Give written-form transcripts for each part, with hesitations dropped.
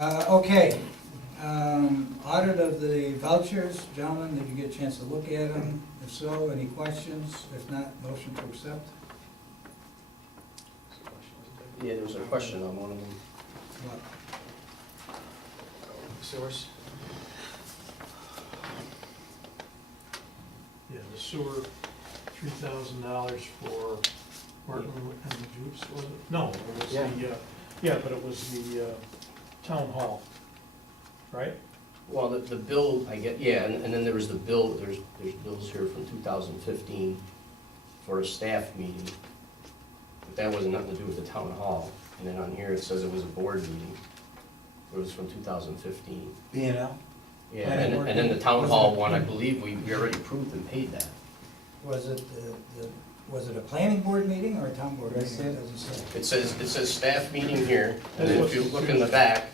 Okay, audit of the vouchers, gentlemen, did you get a chance to look at them? If so, any questions? If not, motion to accept? Yeah, there was a question on one of them. What? Source? Yeah, the sewer, $3,000 for Martin and the Juice, was it? No, it was Yeah. but it was the town hall, right? Well, the bill, I get, yeah, and then there was the bill, there's bills here from 2015 for a staff meeting. But that wasn't nothing to do with the town hall. And then on here it says it was a board meeting. It was from 2015. B&L? Yeah, and then the town hall one, I believe we already approved and paid that. Was it was it a planning board meeting or a town board Yes, meeting? it It doesn't say. It says staff meeting here, and then if you look in the back,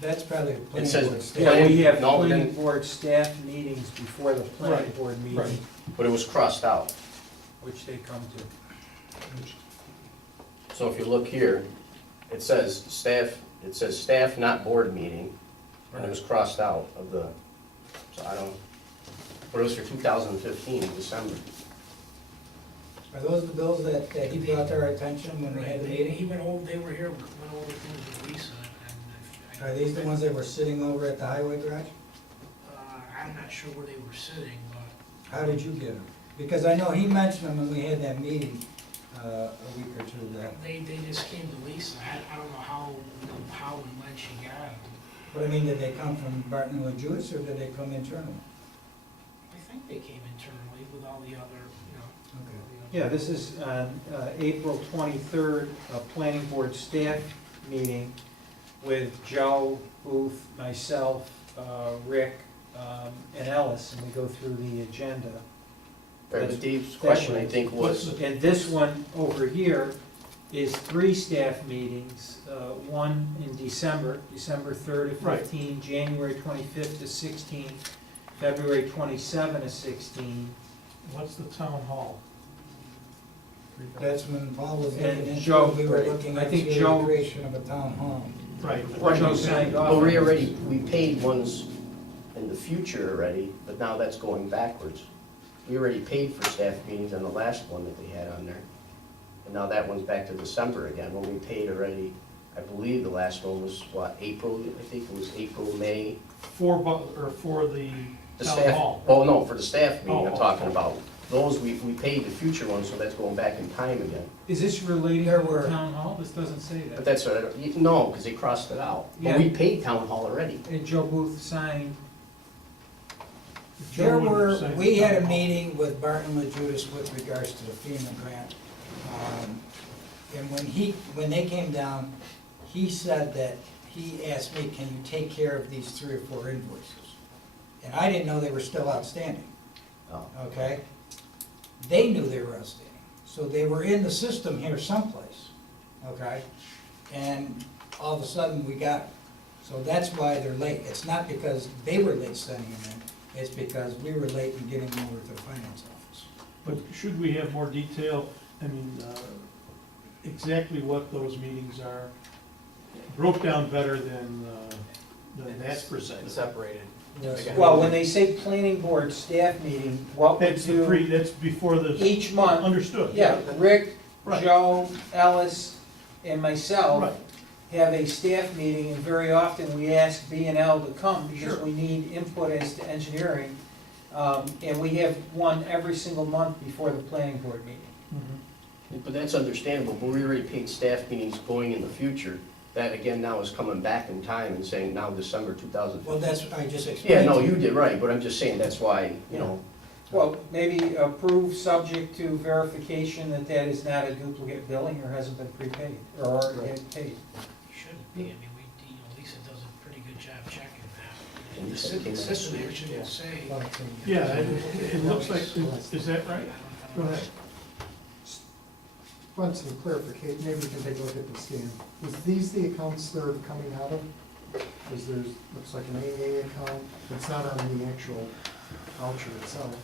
That's probably a planning says- board staff. Yeah, we have No, planning then- board staff meetings before the planning Right, board right. meeting, but it was crossed out. which they come to. So if you look here, it says staff, not board meeting, and it was crossed out of the, so I don't, but it was for 2015, December. Are those the bills that he brought to our attention when we had the He meeting? went over, they were here, went over things with Lisa, and Are these the ones that were sitting over at the highway garage? I'm not sure where they were sitting, but How did you get them? Because I know he mentioned them when we had that meeting a week or two ago. they just came to Lisa. I don't know how and when she got them. But I mean, did they come from Barton and Jewis or did they come internally? I think they came internally with all the other, Okay. Yeah, this is on April 23rd, a planning board staff meeting with Joe, Booth, myself, Rick, and Ellis, and we go through the agenda. But Dave's question, I think, was, And this one over here is 3 staff meetings, one in December 3rd to Right. 15, January 25th to 16, February 27 to 16. What's the town hall? That's when Paul was And looking into, Joe, it, we were right. looking I into think the Joe- creation of a town hall. Right. Joe signed off. well, we paid ones in the future already, but now that's going backwards. We already paid for staff meetings on the last one that they had on there. And now that one's back to December again, when we paid already, I believe the last one was, what, April? I think it was April, May. For the The town staff, hall. oh, no, for the staff meeting I'm Oh, talking oh. about. Those, we paid the future ones, so that's going back in time again. Is this related There to were- the town hall? This doesn't say But that. that's what I don't, no, because they crossed it out. But we Yeah. paid town hall already. And Joe Booth signed, There Joe would were, say we the had a town hall. meeting with Barton and Judas with regards to the FEMA grant. And when they came down, he said that, he asked me, can you take care of these 3 or 4 invoices? And I didn't know they were still outstanding, Oh. okay? They knew they were outstanding, so they were in the system here someplace, okay? And all of a sudden, we got them. So that's why they're late. It's not because they were late sending them in, it's because we were late in getting them over to the finance office. But should we have more detail, I mean, exactly what those meetings are, broke down better than that's presented? Separated. well, when they say planning board staff meeting, what we That's do that's before the, each month, understood. yeah, Rick, Right. Joe, Ellis, and myself Right, have a staff meeting, and very often we ask B&L to come because Sure. we need input as to engineering. And we have one every single month before the planning board meeting. mhm. But that's understandable, but we already paid staff meetings going in the future. That again now is coming back in time and saying now December 2015. Well, that's, I just explained. Yeah, no, to you did right, but I'm just saying that's why, you know, Well, maybe approve subject to verification that that is not a duplicate billing or hasn't been prepaid, or already paid. shouldn't be. I mean, Lisa does a pretty good job checking that. And The Lisa came in system this there should say. Yeah, it looks like, is that right? Go ahead. Want some clarification, maybe we can take a look at the scan. Is these the accounts they're coming out of? Because there's, looks like an AA account, it's not on the actual voucher itself.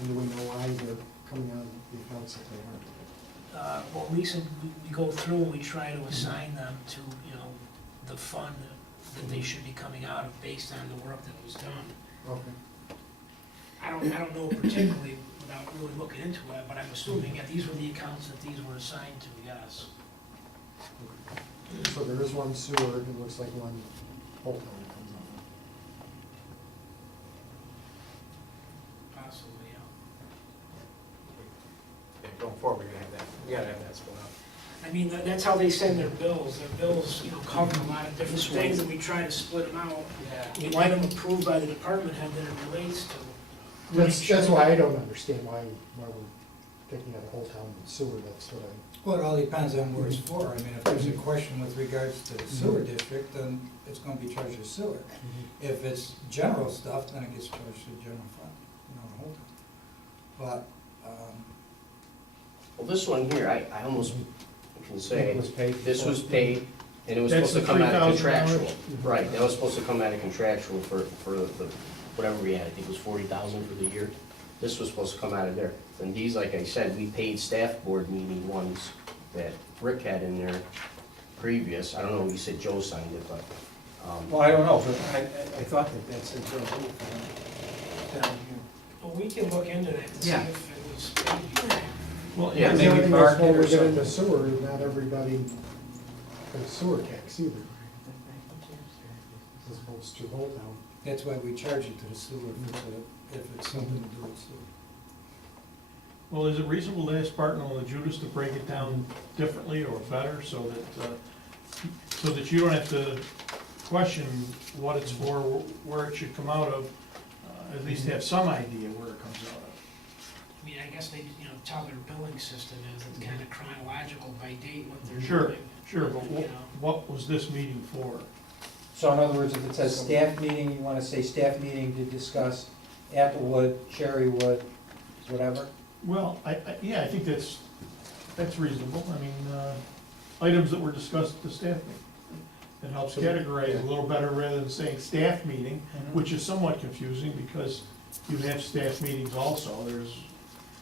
And do we know why they're coming out of the accounts that they are? Well, Lisa, we go through and we try to assign them to, the fund that they should be coming out of based on the work that was done. Okay. I don't know particularly without really looking into it, but I'm assuming, yeah, these were the accounts that these were assigned to, yes. So there is one sewer, it looks like one Old Town comes out. Possibly, yeah. Yeah, going forward, we gotta have that split up. I mean, that's how they send their bills. Their bills, you know, cover a lot of different things, and we try to split them out. We want them approved by the department head that it relates to. That's why I don't understand why we're taking out Old Town and sewer, that's what I. Well, it all depends on where it's for. I mean, if there's a question with regards to the sewer district, then it's gonna be charged as sewer. If it's general stuff, then it gets charged to the general fund, you know, the whole time. But, Well, this one here, I almost can say, Was paid this was for. paid, and it was That's supposed to the come out of $3,000? contractual. Right, that was supposed to come out of contractual for the, whatever we had, I think it was 40,000 for the year. This was supposed to come out of there. And these, like I said, we paid staff board meeting ones that Rick had in there previous. I don't know, you said Joe signed it, but, Well, I don't know, but I thought that that's in terms down here. Well, we can look into that and see Yeah. if it was paid before. Well, Yeah, The maybe only thing is market when or we get into something. sewer, not everybody pays sewer tax either. As opposed to Old Town. that's why we charge it to the sewer if it's something to do with sewer. well, is it reasonable to ask Bartonell and Judas to break it down differently or better so that you don't have to question what it's for, where it should come out of, at least have some idea where it comes out of. I mean, I guess they, you know, tell their billing system is, it's kind of chronological by date what they're Sure, doing. sure, but You know. what was this meeting for? So in other words, if it says staff meeting, you wanna say staff meeting to discuss Applewood, Cherrywood, whatever? Well, yeah, I think that's reasonable. I mean, items that were discussed at the staff meeting. It helps categorize a little better rather than saying staff meeting, which is somewhat confusing because you have staff meetings also.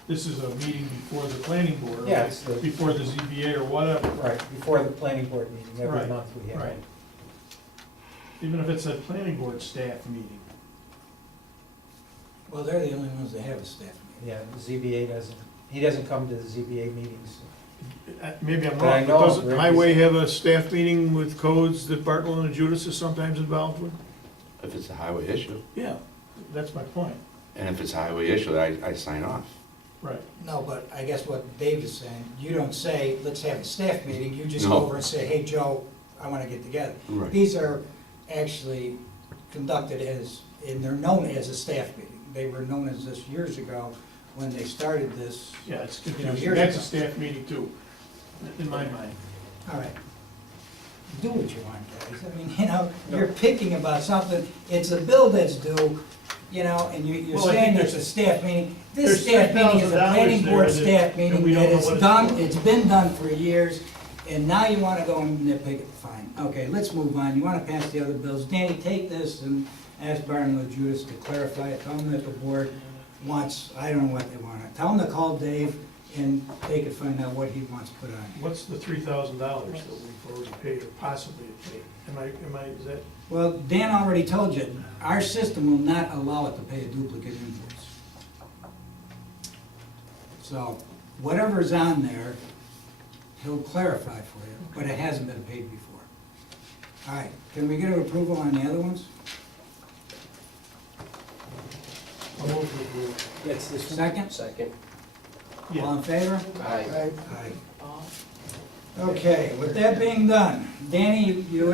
This is a meeting before the planning board. Yeah, it's the, Before the ZBA or whatever. right, before the planning board meeting, every Right, month we have. right. Even if it's a planning board staff meeting. Well, they're the only ones that have a staff meeting. Yeah, the ZBA doesn't, he doesn't come to the ZBA meetings. Maybe I'm But I wrong, know, but doesn't Rick, Highway have a staff meeting with codes that Bartlett and Judas is sometimes involved with? If it's a highway issue, Yeah, that's my point. and if it's a highway issue, I sign off. Right. No, but I guess what Dave is saying, you don't say, let's have a staff meeting, you just No. go over and say, hey, Joe, I wanna get together. Right. These are actually conducted as, and they're known as a staff meeting. They were known as this years ago when they started this. Yeah, it's You know, confusing. years That's a ago. staff meeting too, in my mind. All right. Do what you want, guys. I mean, you know, you're picking about something, it's a bill that's due, you know, and you're Well, I saying think there's a staff meeting. This there's staff meeting is a $3,000 planning board there that- staff and meeting we don't that know is what it's done, for. it's been done for years, and now you wanna go and nitpick it, fine. Okay, let's move on. You wanna pass the other bills. Danny, take this and ask Barton and Judas to clarify it. Tell them that the board wants, I don't know what they want. Tell them to call Dave and they could find out what he wants put on. What's the $3,000 that we've already paid or possibly have paid? Is that, Well, Dan already told you, our system will not allow it to pay a duplicate invoice. So, whatever's on there, he'll clarify for you, but it hasn't been paid before. All right, can we get an approval on the other ones? I'll move to approve. That's this one. Second? second. All Yeah, in favor? Aye. Aye. Okay, with that being done, Danny, you